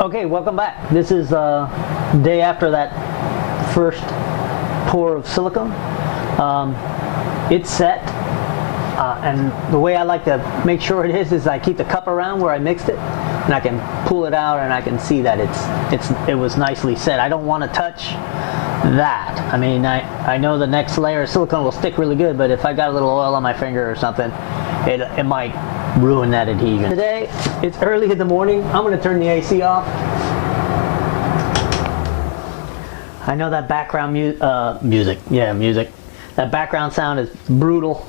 Okay, welcome back. This is day after that first pour of silicone. It's set, and the way I like to make sure it is I keep the cup around where I mixed it, and I can pull it out and I can see that it was nicely set. I don't want to touch that. I mean, I know the next layer of silicone will stick really good, but if I got a little oil on my finger or something, it might ruin that adhesion. Today, it's early in the morning. I'm going to turn the AC off. I know that background music. That background sound is brutal,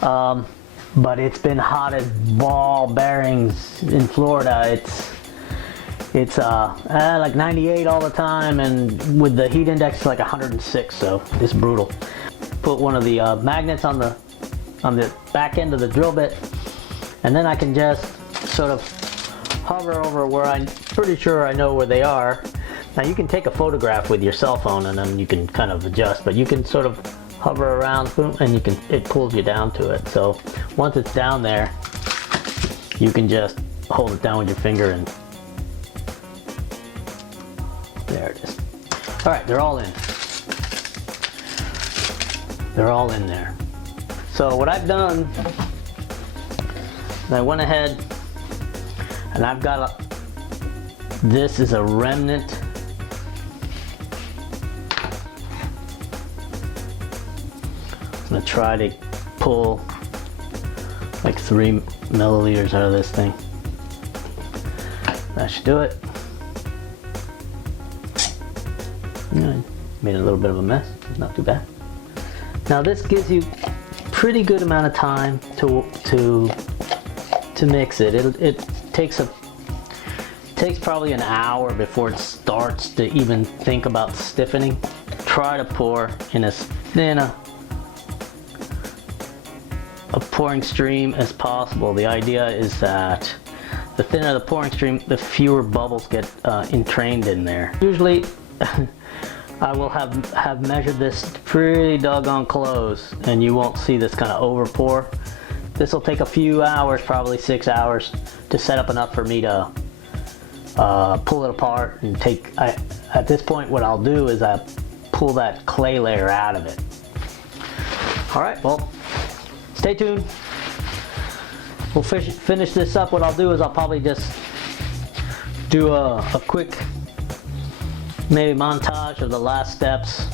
but it's been hot as ball bearings in Florida. It's like 98 all the time, and with the heat index it's like 106, so it's brutal. Put one of the magnets on the back end of the drill bit, and then I can just sort of hover over where I'm pretty sure I know where they are. Now you can take a photograph with your cell phone and then you can kind of adjust, but you can sort of hover around and it pulls you down to it. So once it's down there, you can just hold it down with your finger and there it is. All right, they're all in. They're all in there. So what I've done, I went ahead and I've got this is a remnant. I'm gonna try to pull like 3 milliliters out of this thing. That should do it. Yeah, made a little bit of a mess, not too bad. Now this gives you pretty good amount of time to mix it. It takes probably an hour before it starts to even think about stiffening. Try to pour in as thin a pouring stream as possible. The idea is that the thinner the pouring stream, the fewer bubbles get entrained in there. Usually I will have measured this pretty doggone close, and you won't see this kind of over pour. This will take a few hours, probably 6 hours, to set up enough for me to pull it apart and take. At this point, what I'll do is I pull that clay layer out of it. All right, well, stay tuned. We'll finish this up. What I'll do is I'll probably just do a quick maybe montage of the last steps,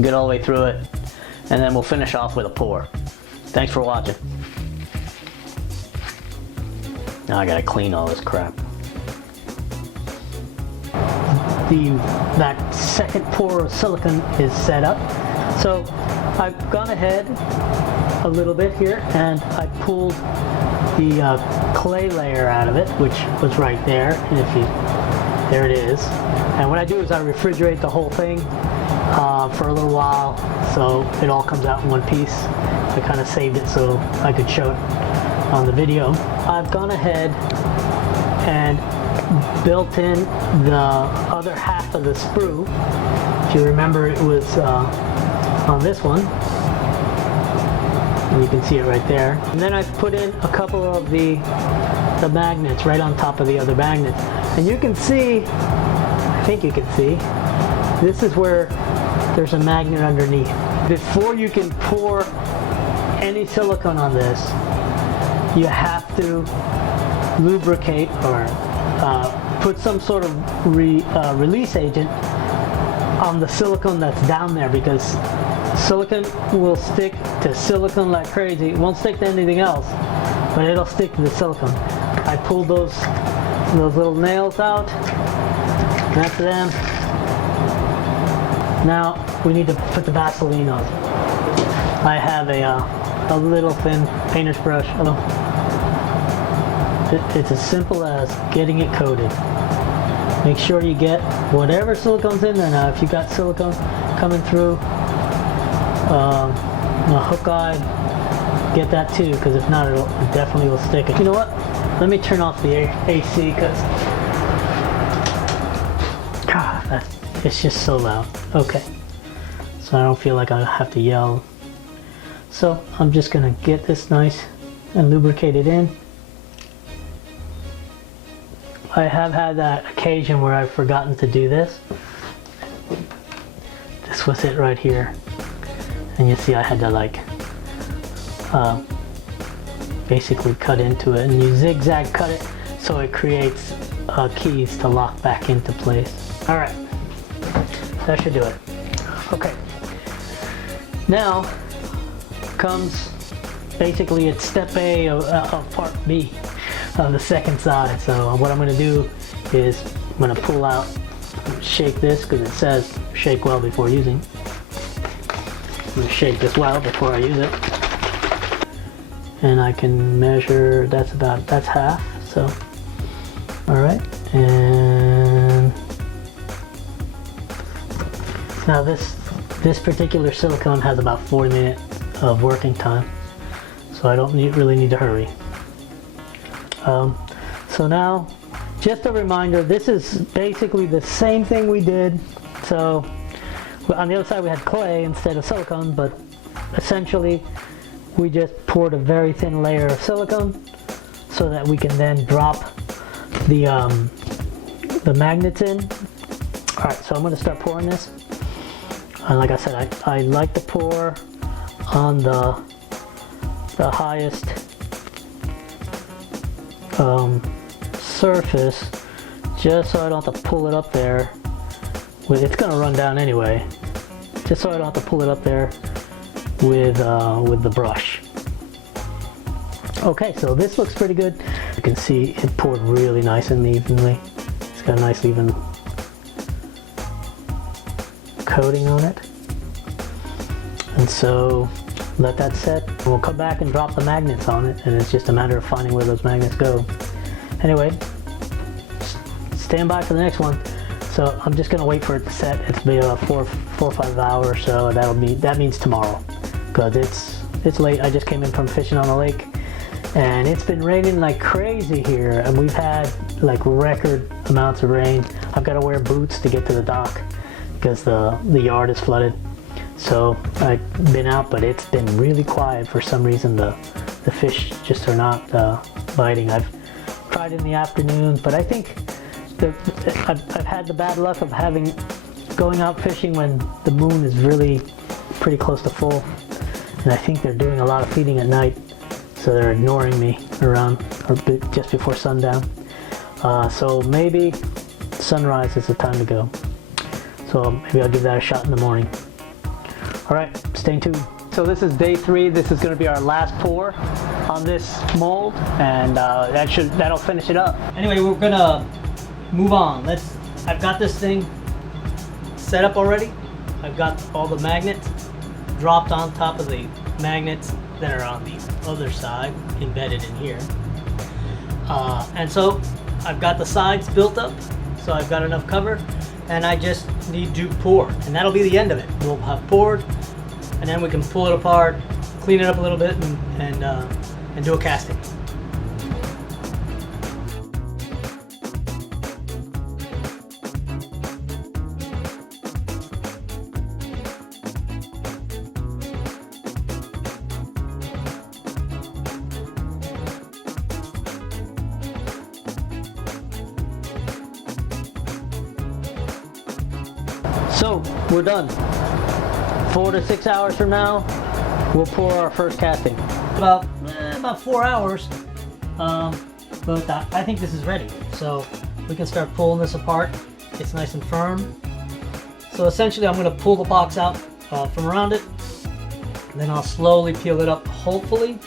get all the way through it, and then we'll finish off with a pour. Thanks for watching. Now I gotta clean all this crap. That second pour of silicone is set up. So I've gone ahead a little bit here and I pulled the clay layer out of it, which was right there. And there it is. And what I do is I refrigerate the whole thing for a little while so it all comes out in one piece. I kind of saved it so I could show it on the video. I've gone ahead and built in the other half of the sprue. If you remember, it was on this one. And you can see it right there. And then I've put in a couple of the magnets right on top of the other magnets. And you can see, I think you can see, this is where there's a magnet underneath. Before you can pour any silicone on this, you have to lubricate or put some sort of release agent on the silicone that's down there, because silicone will stick to silicone like crazy. It won't stick to anything else, but it'll stick to the silicone. I pulled those little nails out. That's them. Now we need to put the Vaseline on. I have a little thin painter's brush. It's as simple as getting it coated. Make sure you get whatever silicone's in there. Now if you got silicone coming through a hook eye, get that too, because if not, it definitely will stick. You know what? Let me turn off the AC because it's just so loud. Okay, so I don't feel like I have to yell. So I'm just gonna get this nice and lubricate it in. I have had that occasion where I've forgotten to do this. This was it right here. And you see I had to like basically cut into it, and you zigzag cut it so it creates keys to lock back into place. All right, that should do it. Okay, now comes basically it's step A of part B of the second side. So what I'm going to do is I'm going to pull out, shake this because it says shake well before using. I'm going to shake this well before I use it, and I can measure. That's half. So all right, and now this particular silicone has about 40 minutes of working time, so I don't really need to hurry. So now, just a reminder, this is basically the same thing we did. So on the other side we had clay instead of silicone, but essentially we just poured a very thin layer of silicone so that we can then drop the magnets in. All right, so I'm going to start pouring this. And like I said, I like to pour on the highest surface, just so I don't have to pull it up there. It's going to run down anyway, just so I don't have to pull it up there with the brush. Okay, so this looks pretty good. You can see it poured really nice and evenly. It's got a nice even coating on it. And so let that set. We'll come back and drop the magnets on it, and it's just a matter of finding where those magnets go. Anyway, stand by for the next one. So I'm just gonna wait for it to set. It's been about 4 or 5 hours, so that means tomorrow, because it's late. I just came in from fishing on the lake, and it's been raining like crazy here, and we've had like record amounts of rain. I've got to wear boots to get to the dock because the yard is flooded. So I've been out, but it's been really quiet for some reason. The fish just are not biting. I've tried in the afternoon, but I think I've had the bad luck of going out fishing when the moon is really pretty close to full, and I think they're doing a lot of feeding at night, so they're ignoring me around or just before sundown. So maybe sunrise is the time to go. So maybe I'll give that a shot in the morning. All right, stay tuned. So this is day 3. This is going to be our last pour on this mold, and that'll finish it up. Anyway, we're gonna move on. I've got this thing set up already. I've got all the magnets dropped on top of the magnets that are on the other side, embedded in here. And so I've got the sides built up, so I've got enough cover, and I just need to pour, and that'll be the end of it. We'll have poured, and then we can pull it apart, clean it up a little bit, and do a casting. So we're done. 4 to 6 hours from now, we'll pour our first casting. About 4 hours, but I think this is ready. So we can start pulling this apart. It's nice and firm. So essentially, I'm going to pull the box out from around it, and then I'll slowly peel it up. Hopefully,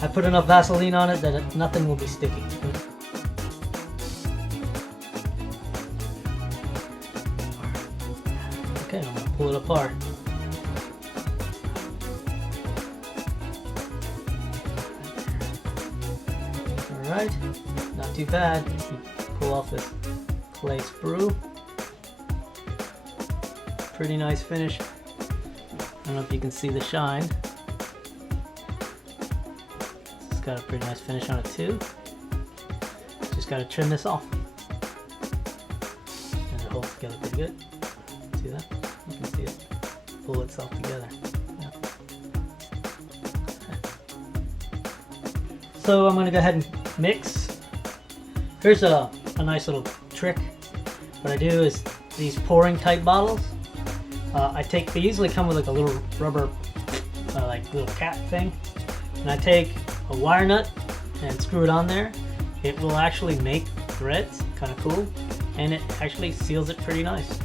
I put enough Vaseline on it that nothing will be sticky. Okay, I'm going to pull it apart. Alright, not too bad. You pull off this clay sprue. Pretty nice finish. I don't know if you can see the shine. It's got a pretty nice finish on it too. Just got to trim this off. And it holds together pretty good. See that? You can see it pull itself together. Yeah. So I'm going to go ahead and mix. Here's a a nice little trick. What I do is these pouring type bottles, they usually come with like a little rubber like little cap thing, and I take a wire nut and screw it on there. It will actually make threads, kind of cool, and it actually seals it pretty nice.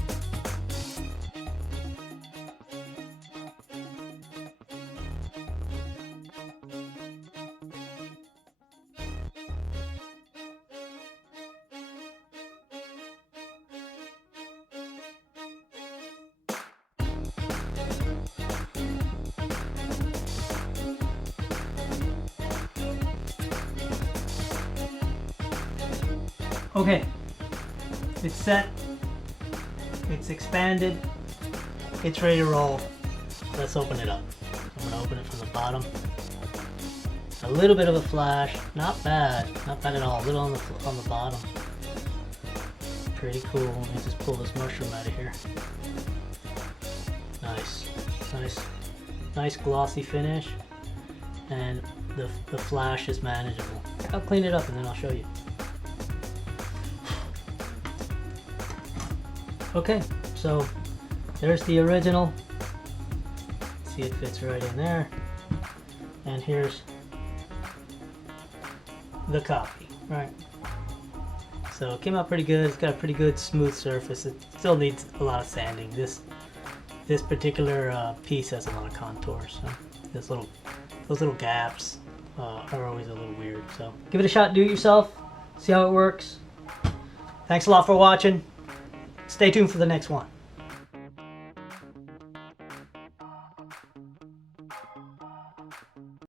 Okay, it's set, it's expanded, it's ready to roll. Let's open it up. I'm gonna open it from the bottom. A little bit of a flash, not bad at all. A little on the bottom. Pretty cool. Let me just pull this mushroom out of here. Nice glossy finish, and the flash is manageable. I'll clean it up and then I'll show you. Okay, so there's the original. See, it fits right in there. And here's the copy, right? So it came out pretty good. It's got a pretty good smooth surface. It still needs a lot of sanding. This particular piece has a lot of contours. So those little gaps are always a little weird. So give it a shot, do it yourself, see how it works. Thanks a lot for watching. Stay tuned for the next one.